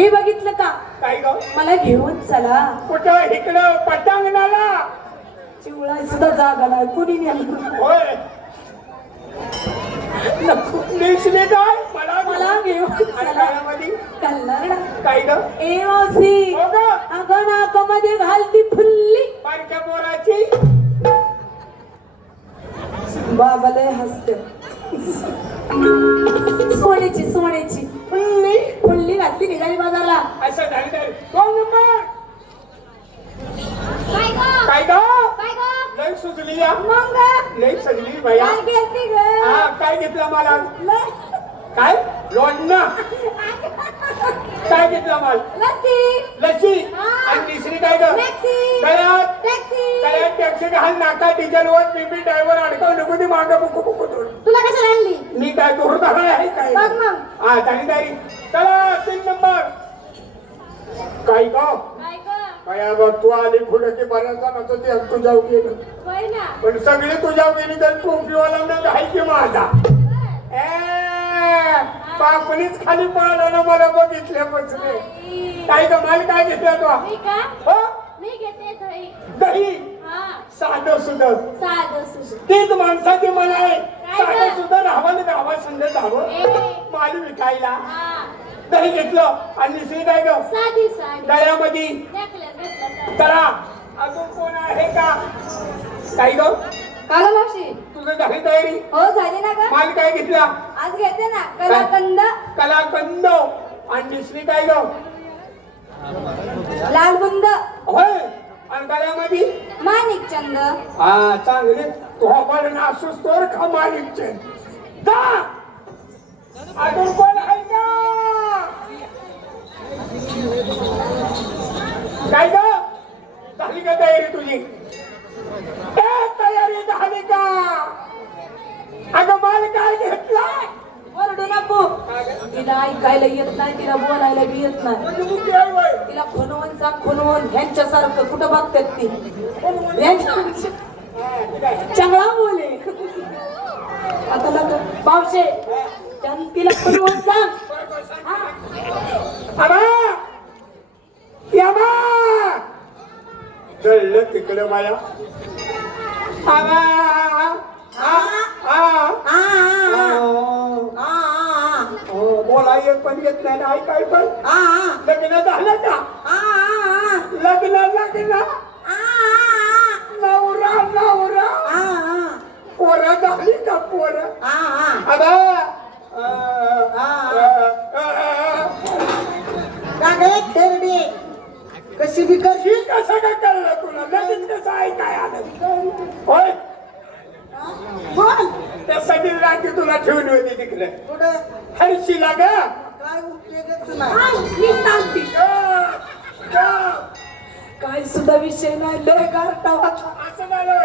हे बघितलं का? काय ग? मला घेऊन चला. कुठं? इकडं पटांगणाला. चिवळा सुद्धा जागा नाही, कुणी नेलं? होय. नको. नेसले काय? मला घेऊन चला. कल्लारडा. काय ग? ए मावशी, हो ग? अगं नाकामध्ये घालती फुल्ली. बारक्या पोराची. बाबा लय हसते. सोन्याची सोन्याची फुल्ली फुल्ली घातली, निघाली बाजारला. असं झालं तर 2 नंबर. काय ग? काय ग? काय ग? लय सुजली या. मग लय सजली भैया. काय घेतली ग? हा, काय घेतला मला? लय. काय? लोणनं. काय घेतला माल? लस्सी. लस्सी. हा. आणि तिसरी काय ग? टॅक्सी. गळ्यात टॅक्सी. टॅक्सी घाल, नाका डिझेलवर बीबी ड्रायव्हर अडकव नको ती मागं बुकू बुकू तोड. तुला कशाला आणली? मी काय दोरदार आहे काय? बघ मग. हा, तारी चला 3 नंबर. काय ग? काय ग? काय अगं, तू आली पुढे की बऱ्याचदा नव्हतं ते तुझ्यावर गेलं. होय ना. पण सगळी तुझ्यावर गेली तर टोपीवाला ना आहे की माझा. पापणीच खाली पळाला ना मला बघितल्या बसले. काय ग? माल काय घेतला तू? मी का? हो, मी घेते दही. दही. हा. साधं सुधं. साधं सुधं. तीच माणसाची मला आहे. काय साधं ग? सुधं राहावं गावा संध्या जावं ए. माल विकायला. हा. दही घेतलं आणि दुसरी काय ग? साधी साडी. गळ्यामध्ये नेकलेस घेतला. चला अजून कोण आहे का? काय ग? काला मावशी. तुझं दही तयारी? हो झाली ना ग? माल काय घेतला? आज घेते ना कलाकंद. कलाकंद. आणि दुसरी काय ग? लालबुंद. होय. आणि गळ्यामध्ये? माणिक चंद. हा, चांगली तोबड नासूस तोर खा माणिकचे. जा अजून कोण आहे का? काय ग? झाली का तयारी तुझी? तयारी झाली का? अगं माल काय घेतला? ओरडू नको. तिला ऐकायला येत नाही, तिला बोलायला बी येत नाही. म्हणजे तू काय वय? तिला खुनवून सांग, खुनवून ह्यांच्यासारखं कुठं बघतात ती. चांगला बोले. आता लग पावशे तिला खुनवून सांग. जळलं तिकडे माया. बोला येत पण येत नाही ना. काय पण लग्न झालं का? लग्न नवरा पोरं झाली का? पोरं कशी बी कशी कसं काय कळलं तुला? लगेच कसं ऐकाय आलं? होय, त्यासाठी रात्री तुला ठेवली होती तिकडे. हर्षीला ग. मी सांगते काय सुद्धा विषय नाही. लय गारठा वाटला. असं झालं.